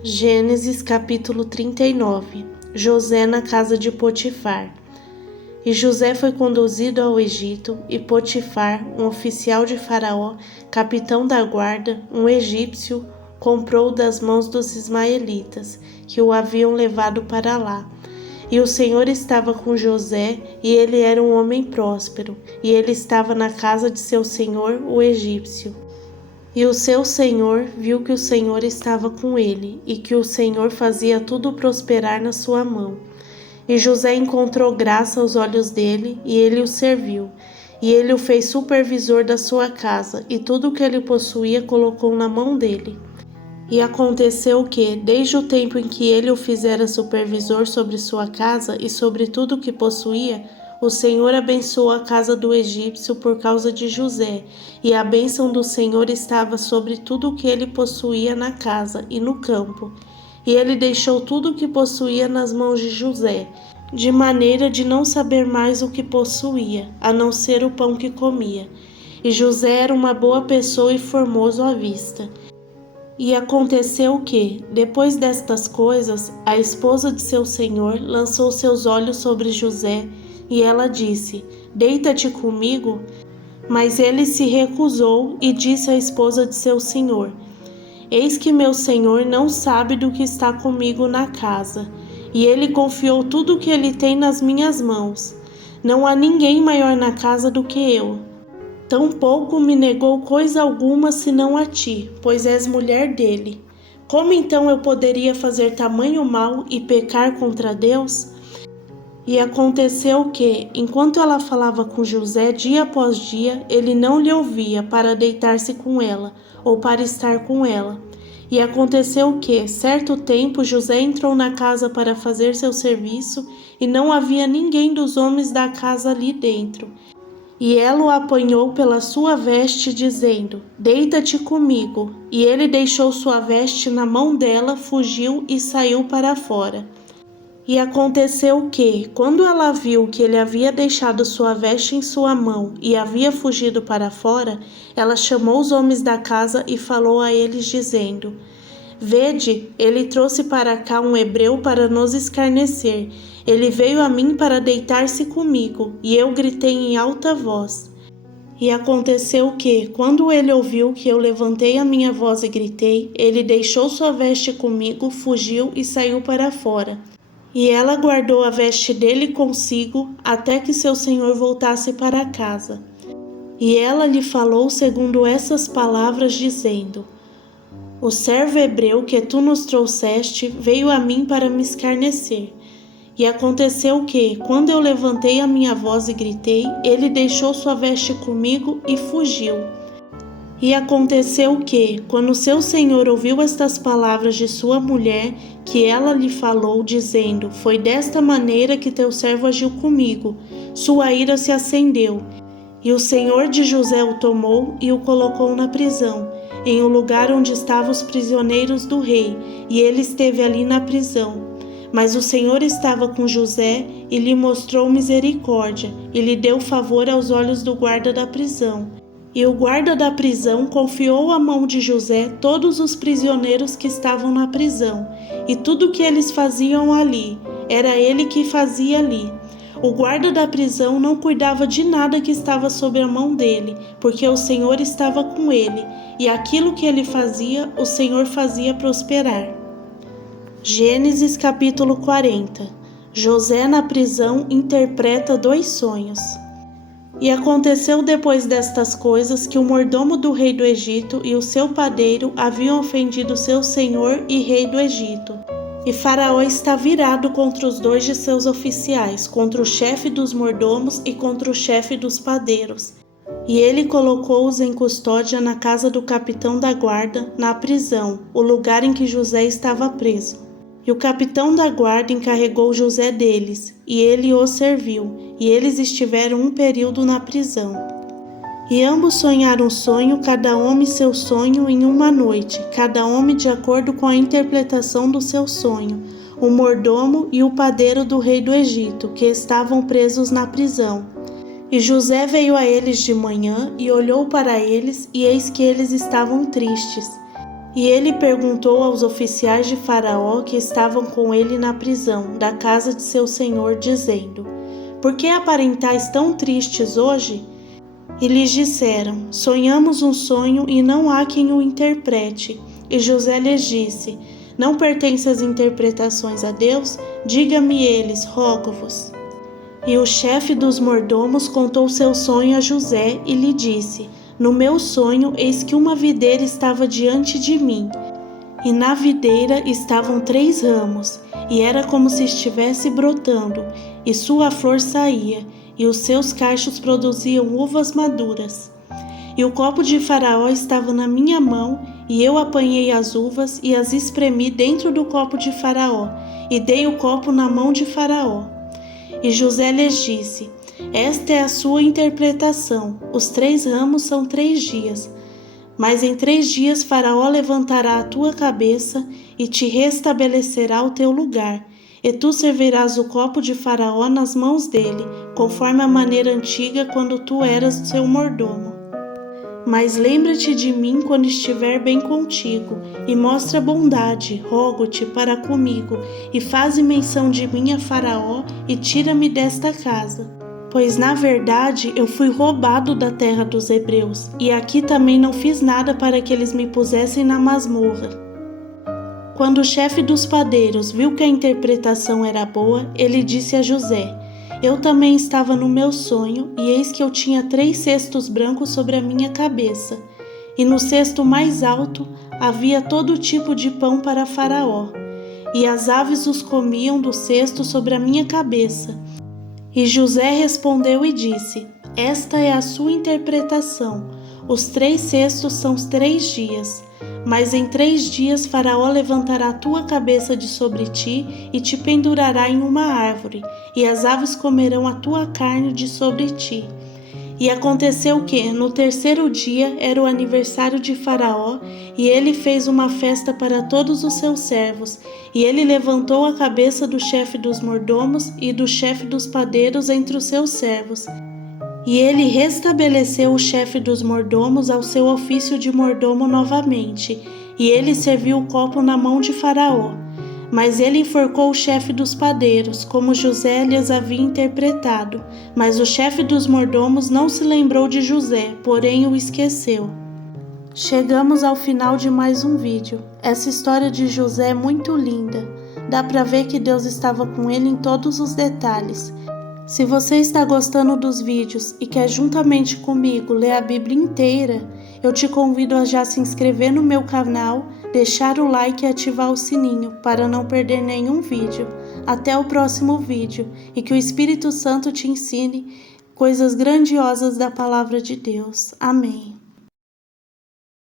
Gênesis capítulo 39. José na casa de Potifar. E José foi conduzido ao Egito, e Potifar, um oficial de Faraó, capitão da guarda, um egípcio, comprou das mãos dos ismaelitas, que o haviam levado para lá. E o Senhor estava com José, e ele era um homem próspero, e ele estava na casa de seu senhor, o egípcio. E o seu senhor viu que o Senhor estava com ele, e que o Senhor fazia tudo prosperar na sua mão. E José encontrou graça aos olhos dele, e ele o serviu. E ele o fez supervisor da sua casa, e tudo o que ele possuía colocou na mão dele. E aconteceu que, desde o tempo em que ele o fizera supervisor sobre sua casa e sobre tudo o que possuía, o Senhor abençoou a casa do egípcio por causa de José, e a bênção do Senhor estava sobre tudo o que ele possuía na casa e no campo. E ele deixou tudo o que possuía nas mãos de José, de maneira de não saber mais o que possuía, a não ser o pão que comia. E José era uma boa pessoa e formoso à vista. E aconteceu que, depois destas coisas, a esposa de seu senhor lançou seus olhos sobre José, e ela disse: "Deita-te comigo." Mas ele se recusou e disse à esposa de seu senhor: "Eis que meu senhor não sabe do que está comigo na casa, e ele confiou tudo o que ele tem nas minhas mãos. Não há ninguém maior na casa do que eu. Tampouco me negou coisa alguma senão a ti, pois és mulher dele. Como então eu poderia fazer tamanho mal e pecar contra Deus?" E aconteceu que, enquanto ela falava com José dia após dia, ele não lhe ouvia para deitar-se com ela, ou para estar com ela. E aconteceu que, certo tempo, José entrou na casa para fazer seu serviço, e não havia ninguém dos homens da casa ali dentro. E ela o apanhou pela sua veste, dizendo: "Deita-te comigo." E ele deixou sua veste na mão dela, fugiu e saiu para fora. E aconteceu que, quando ela viu que ele havia deixado sua veste em sua mão e havia fugido para fora, ela chamou os homens da casa e falou a eles, dizendo: "Vede, ele trouxe para cá um hebreu para nos escarnecer. Ele veio a mim para deitar-se comigo, e eu gritei em alta voz. E aconteceu que, quando ele ouviu que eu levantei a minha voz e gritei, ele deixou sua veste comigo, fugiu e saiu para fora. E ela guardou a veste dele consigo, até que seu senhor voltasse para casa. E ela lhe falou segundo essas palavras, dizendo: O servo hebreu que tu nos trouxeste veio a mim para me escarnecer. E aconteceu que, quando eu levantei a minha voz e gritei, ele deixou sua veste comigo e fugiu. E aconteceu que, quando seu senhor ouviu estas palavras de sua mulher, que ela lhe falou, dizendo: Foi desta maneira que teu servo agiu comigo, sua ira se acendeu. E o senhor de José o tomou e o colocou na prisão, em um lugar onde estavam os prisioneiros do rei, e ele esteve ali na prisão. Mas o Senhor estava com José e lhe mostrou misericórdia, e lhe deu favor aos olhos do guarda da prisão. E o guarda da prisão confiou à mão de José todos os prisioneiros que estavam na prisão, e tudo o que eles faziam ali, era ele que fazia ali. O guarda da prisão não cuidava de nada que estava sob a mão dele, porque o Senhor estava com ele, e aquilo que ele fazia, o Senhor fazia prosperar. Gênesis capítulo 40. José na prisão interpreta 2 sonhos. E aconteceu depois destas coisas que o mordomo do rei do Egito e o seu padeiro haviam ofendido seu senhor e rei do Egito. E Faraó está virado contra os 2 de seus oficiais, contra o chefe dos mordomos e contra o chefe dos padeiros. E ele colocou-os em custódia na casa do capitão da guarda, na prisão, o lugar em que José estava preso. E o capitão da guarda encarregou José deles, e ele os serviu, e eles estiveram um período na prisão. E ambos sonharam um sonho, cada homem seu sonho em uma noite, cada homem de acordo com a interpretação do seu sonho, o mordomo e o padeiro do rei do Egito, que estavam presos na prisão. E José veio a eles de manhã e olhou para eles, e eis que eles estavam tristes. E ele perguntou aos oficiais de Faraó que estavam com ele na prisão da casa de seu senhor, dizendo: Por que aparentais tão tristes hoje? E lhes disseram: Sonhamos um sonho e não há quem o interprete. E José lhes disse: Não pertencem as interpretações a Deus? Diga-me eles, rogo-vos. E o chefe dos mordomos contou seu sonho a José e lhe disse: No meu sonho, eis que uma videira estava diante de mim, e na videira estavam 3 ramos, e era como se estivesse brotando, e sua flor saía, e os seus cachos produziam uvas maduras. E o copo de Faraó estava na minha mão, e eu apanhei as uvas e as espremi dentro do copo de Faraó, e dei o copo na mão de Faraó. E José lhes disse: Esta é a sua interpretação. Os 3 ramos são 3 dias. Mas em 3 dias Faraó levantará a tua cabeça e te restabelecerá o teu lugar. E tu servirás o copo de Faraó nas mãos dele, conforme a maneira antiga quando tu eras seu mordomo. Mas lembra-te de mim quando estiver bem contigo, e mostra bondade, rogo-te, para comigo, e faze menção de mim a Faraó, e tira-me desta casa. Pois na verdade eu fui roubado da terra dos hebreus, e aqui também não fiz nada para que eles me pusessem na masmorra. Quando o chefe dos padeiros viu que a interpretação era boa, ele disse a José: Eu também estava no meu sonho, e eis que eu tinha 3 cestos brancos sobre a minha cabeça, e no cesto mais alto havia todo tipo de pão para Faraó, e as aves os comiam do cesto sobre a minha cabeça. E José respondeu e disse: Esta é a sua interpretação. Os 3 cestos são os 3 dias. Mas em 3 dias Faraó levantará a tua cabeça de sobre ti e te pendurará em uma árvore, e as aves comerão a tua carne de sobre ti. E aconteceu que, no 3º dia, era o aniversário de Faraó, e ele fez uma festa para todos os seus servos, e ele levantou a cabeça do chefe dos mordomos e do chefe dos padeiros entre os seus servos. E ele restabeleceu o chefe dos mordomos ao seu ofício de mordomo novamente, e ele serviu o copo na mão de Faraó. Mas ele enforcou o chefe dos padeiros, como José lhes havia interpretado. Mas o chefe dos mordomos não se lembrou de José, porém o esqueceu. Chegamos ao final de mais um vídeo. Essa história de José é muito linda. Dá pra ver que Deus estava com ele em todos os detalhes. Se você está gostando dos vídeos e quer juntamente comigo ler a Bíblia inteira, eu te convido a já se inscrever no meu canal, deixar o like e ativar o sininho para não perder nenhum vídeo. Até o próximo vídeo e que o Espírito Santo te ensine coisas grandiosas da Palavra de Deus. Amém.